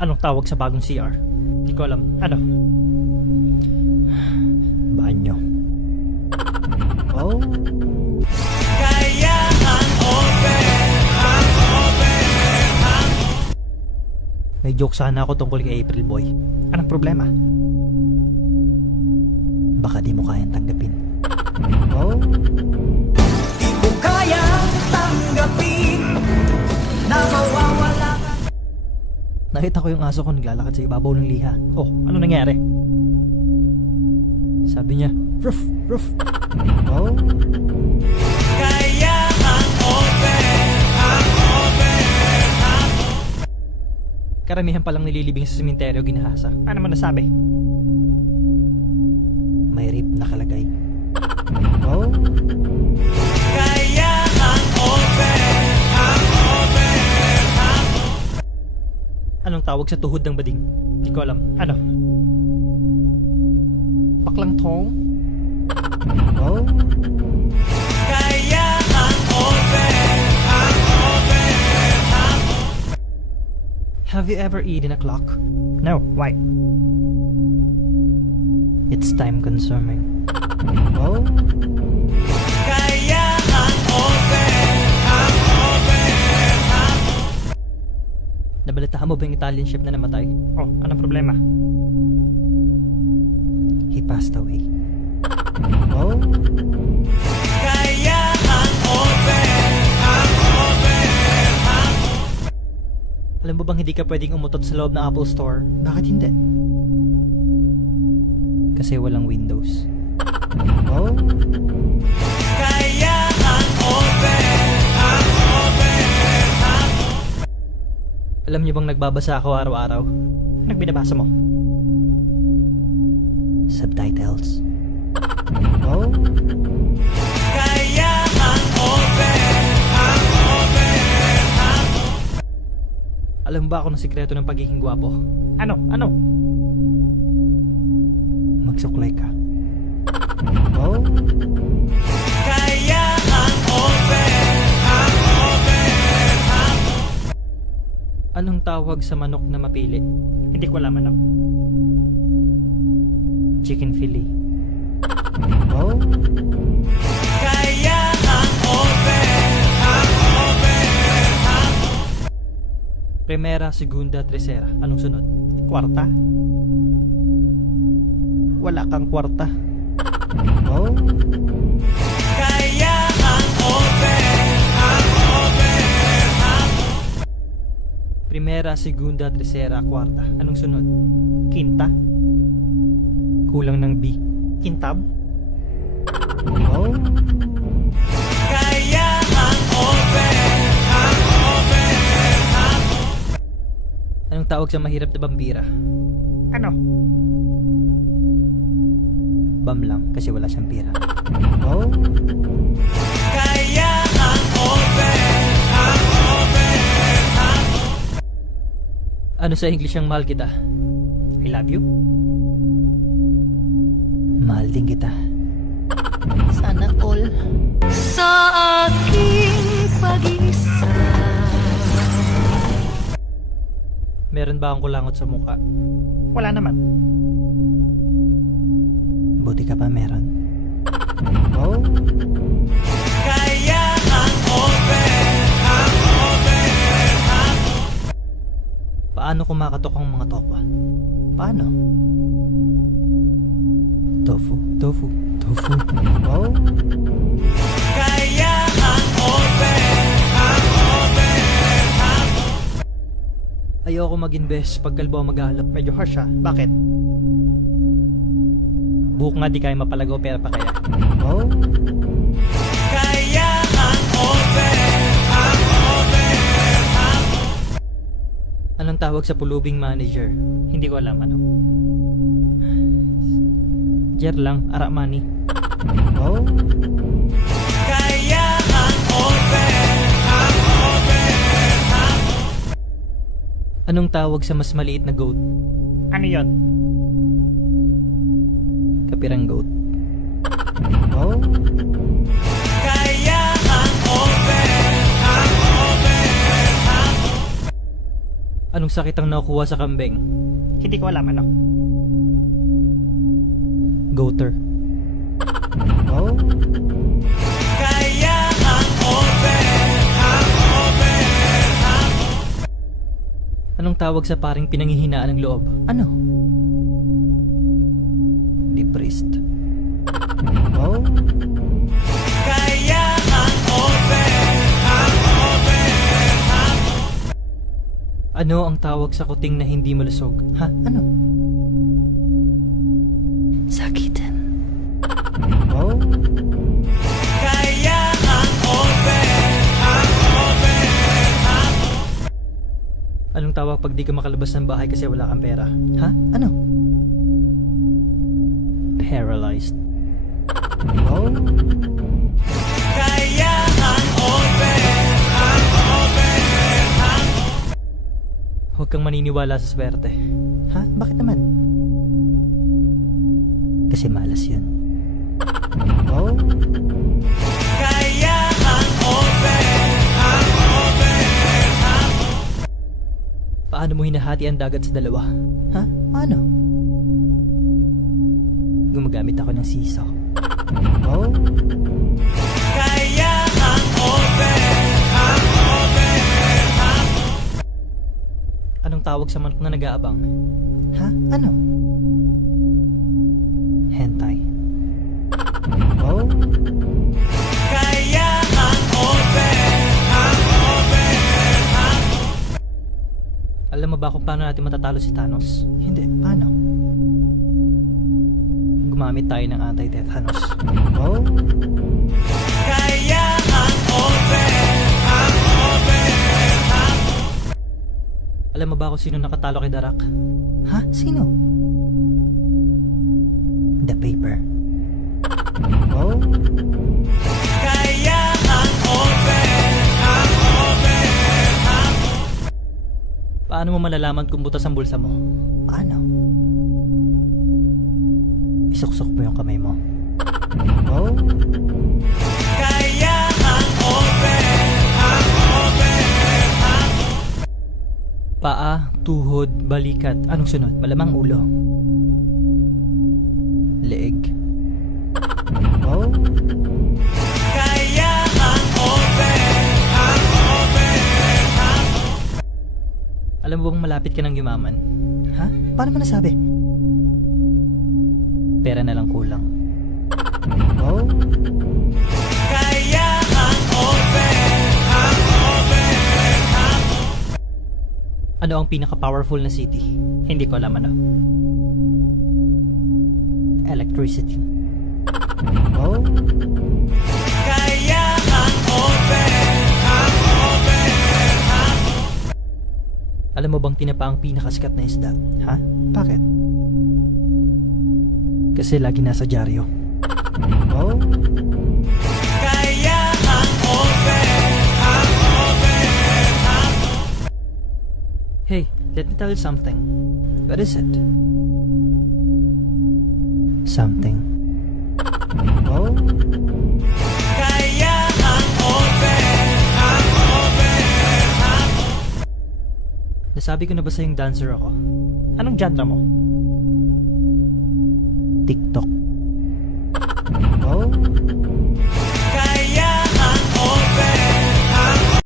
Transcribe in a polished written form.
Anong tawag sa bagong CR? Hindi ko alam. Ano? Banyo. Oh. Kaya ang May joke sana ako tungkol kay April Boy. Anong problema? Baka di mo kayang tanggapin. Oh. Di ko kayang tanggapin na mawawala ka. Nakita ko yung aso ko naglalakad sa ibabaw ng liha. Oh, ano nangyari? Sabi niya, ruff, ruff. Oh. Kaya ang Karamihan palang nililibing sa sementeryo ginahasa. Paano mo nasabi? May rape nakalagay. Oh. Kaya ang Anong tawag sa tuhod ng bading? Hindi ko alam. Ano? Baklang tong? Oh. Kaya ang Have you ever eaten a clock? No. Why? It's time consuming. Oh. Kaya ang Nabalitaan mo ba yung Italian chef na namatay? Oh, anong problema? He passed away. Oh. Kaya ang Alam mo bang hindi ka pwedeng umutot sa loob ng Apple Store? Bakit hindi? Kasi walang Windows. Oh. Kaya ang Alam niyo bang nagbabasa ako araw-araw? Anong binabasa mo? Subtitles. Oh. Kaya ang Alam mo ba ako ng sikreto ng pagiging gwapo? Ano? Ano? Magsuklay ka. Oh. Kaya ang Anong tawag sa manok na mapili? Hindi ko alam ano. Chicken fillet. Oh. Kaya ang Primera, segunda, tercera. Anong sunod? Kwarta. Wala kang kwarta. Oh. Kaya ang Primera, segunda, tercera, kwarta. Anong sunod? Quinta. Kulang ng B. Kintab. Oh. Kaya ang Anong tawag sa mahirap na vampira? Ano? Bam lang kasi wala siyang pira. Oh. Kaya ang Ano sa English ang mahal kita? I love you. Mahal din kita. Sana all. Sa aking pag-isa. Meron ba akong kulangot sa mukha? Wala naman. Buti ka pa meron. Oh. Kaya ang Paano kumakatok ang mga tokwa? Paano? Tofu, tofu, tofu. Oh. Kaya ang Ayoko mag-invest pag kalbo ang maghalap. Medyo harsh ha. Bakit? Buhok nga di kaya mapalagaw pera pa kaya. Oh. Kaya ang Anong tawag sa pulubing manager? Hindi ko alam ano. Jer lang, Aramani. Oh. Kaya ang Anong tawag sa mas maliit na goat? Ano yon? Kapirang goat. Oh. Kaya ang Anong sakit ang nakukuha sa kambing? Hindi ko alam ano. Goater. Kaya ang over. Anong tawag sa paring pinanghihinaan ng loob? Ano? Depressed. Kaya ang over. Ano ang tawag sa kuting na hindi malusog? Ha? Ano? Sakitan. Kaya ang over. Anong tawag pag di ka makalabas ng bahay kasi wala kang pera? Ha? Ano? Paralyzed. Kaya ang over. Huwag kang maniniwala sa swerte. Ha? Bakit naman? Kasi malas yun. Kaya ang over. Paano mo hinahati ang dagat sa dalawa? Ha? Paano? Gumagamit ako ng siso. Kaya ang over. Anong tawag sa manok na nag-aabang? Ha? Ano? Hentai. Kaya ang over. Alam mo ba kung paano natin matatalo si Thanos? Hindi. Paano? Gumamit tayo ng anti-tetanus. Kaya ang over. Alam mo ba kung sino nakatalo kay Darak? Ha? Sino? The Paper. Kaya ang over. Paano mo malalaman kung butas ang bulsa mo? Paano? Isuksok mo yung kamay mo. Kaya ang over. Paa, tuhod, balikat. Anong sunod? Malamang ulo. Leeg. Kaya ang over. Alam mo bang malapit ka ng yumaman? Ha? Paano mo nasabi? Pera na lang kulang. Kaya ang over. Ano ang pinaka-powerful na city? Hindi ko alam ano. Electricity. Kaya ang over. Alam mo bang tinapa ang pinakasikat na isda? Ha? Bakit? Kasi lagi nasa dyaryo. Kaya ang over. Hey, let me tell you something. What is it? Something. Kaya ang over. Nasabi ko na ba sa yung dancer ako? Anong genre mo? TikTok.